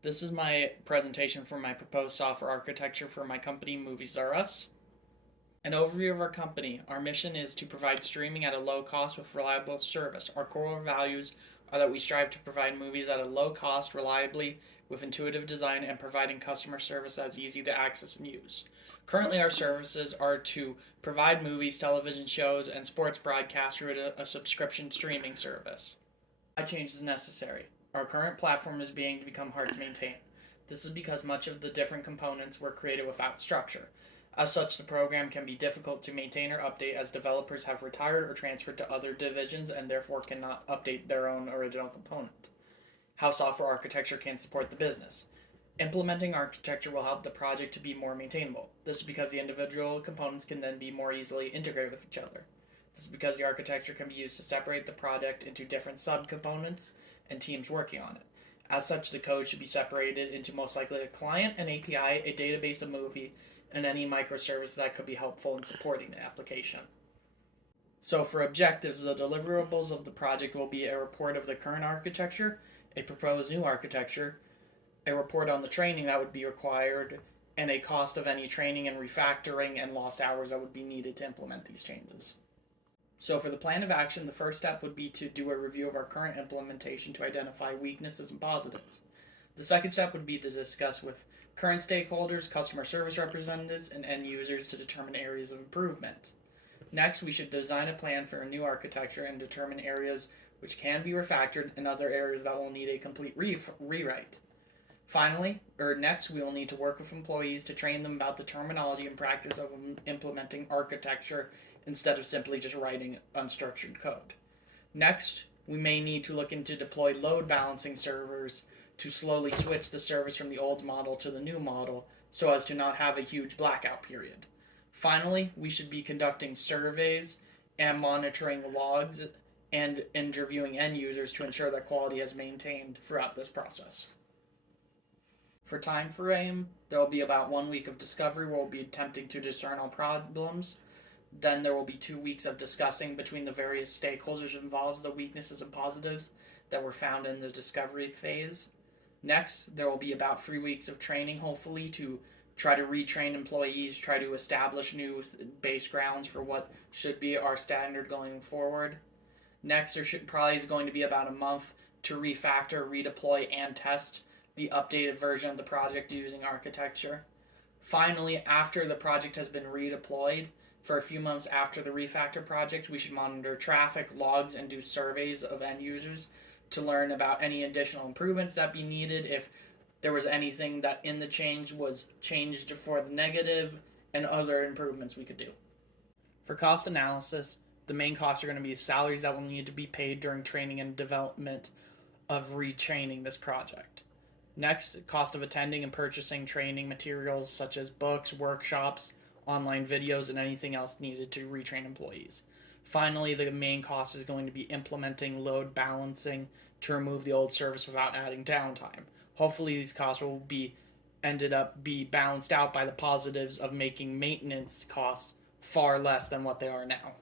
This is my presentation for my proposed software architecture for my company, Movies R Us. An overview of our company. Our mission is to provide streaming at a low cost with reliable service. Our core values are that we strive to provide movies at a low cost, reliably, with intuitive design, and providing customer service that's easy to access and use. Currently, our services are to provide movies, television shows, and sports broadcasts through a subscription streaming service. Change is necessary. Our current platform is beginning to become hard to maintain. This is because much of the different components were created without structure. As such, the program can be difficult to maintain or update as developers have retired or transferred to other divisions and therefore cannot update their own original component. How software architecture can support the business. Implementing architecture will help the project to be more maintainable. This is because the individual components can then be more easily integrated with each other. This is because the architecture can be used to separate the project into different subcomponents and teams working on it. As such, the code should be separated into most likely a client, an API, a database, a movie, and any microservice that could be helpful in supporting the application. So for objectives, the deliverables of the project will be a report of the current architecture, a proposed new architecture, a report on the training that would be required, and a cost of any training and refactoring and lost hours that would be needed to implement these changes. So for the plan of action, the first step would be to do a review of our current implementation to identify weaknesses and positives. The second step would be to discuss with current stakeholders, customer service representatives, and end users to determine areas of improvement. Next, we should design a plan for a new architecture and determine areas which can be refactored and other areas that will need a complete rewrite. Next, we will need to work with employees to train them about the terminology and practice of implementing architecture instead of simply just writing unstructured code. Next, we may need to look into deploy load balancing servers to slowly switch the service from the old model to the new model so as to not have a huge blackout period. Finally, we should be conducting surveys and monitoring logs and interviewing end users to ensure that quality is maintained throughout this process. For time frame, there will be about 1 week of discovery where we'll be attempting to discern all problems. Then there will be 2 weeks of discussing between the various stakeholders involved the weaknesses and positives that were found in the discovery phase. Next, there will be about 3 weeks of training, hopefully, to try to retrain employees, try to establish new base grounds for what should be our standard going forward. Next, probably is going to be about a month to refactor, redeploy, and test the updated version of the project using architecture. Finally, after the project has been redeployed, for a few months after the refactor project, we should monitor traffic logs and do surveys of end users to learn about any additional improvements that be needed, if there was anything that in the change was changed for the negative, and other improvements we could do. For cost analysis, the main costs are going to be salaries that will need to be paid during training and development of retraining this project. Next, cost of attending and purchasing training materials such as books, workshops, online videos, and anything else needed to retrain employees. Finally, the main cost is going to be implementing load balancing to remove the old service without adding downtime. Hopefully these costs will be balanced out by the positives of making maintenance costs far less than what they are now.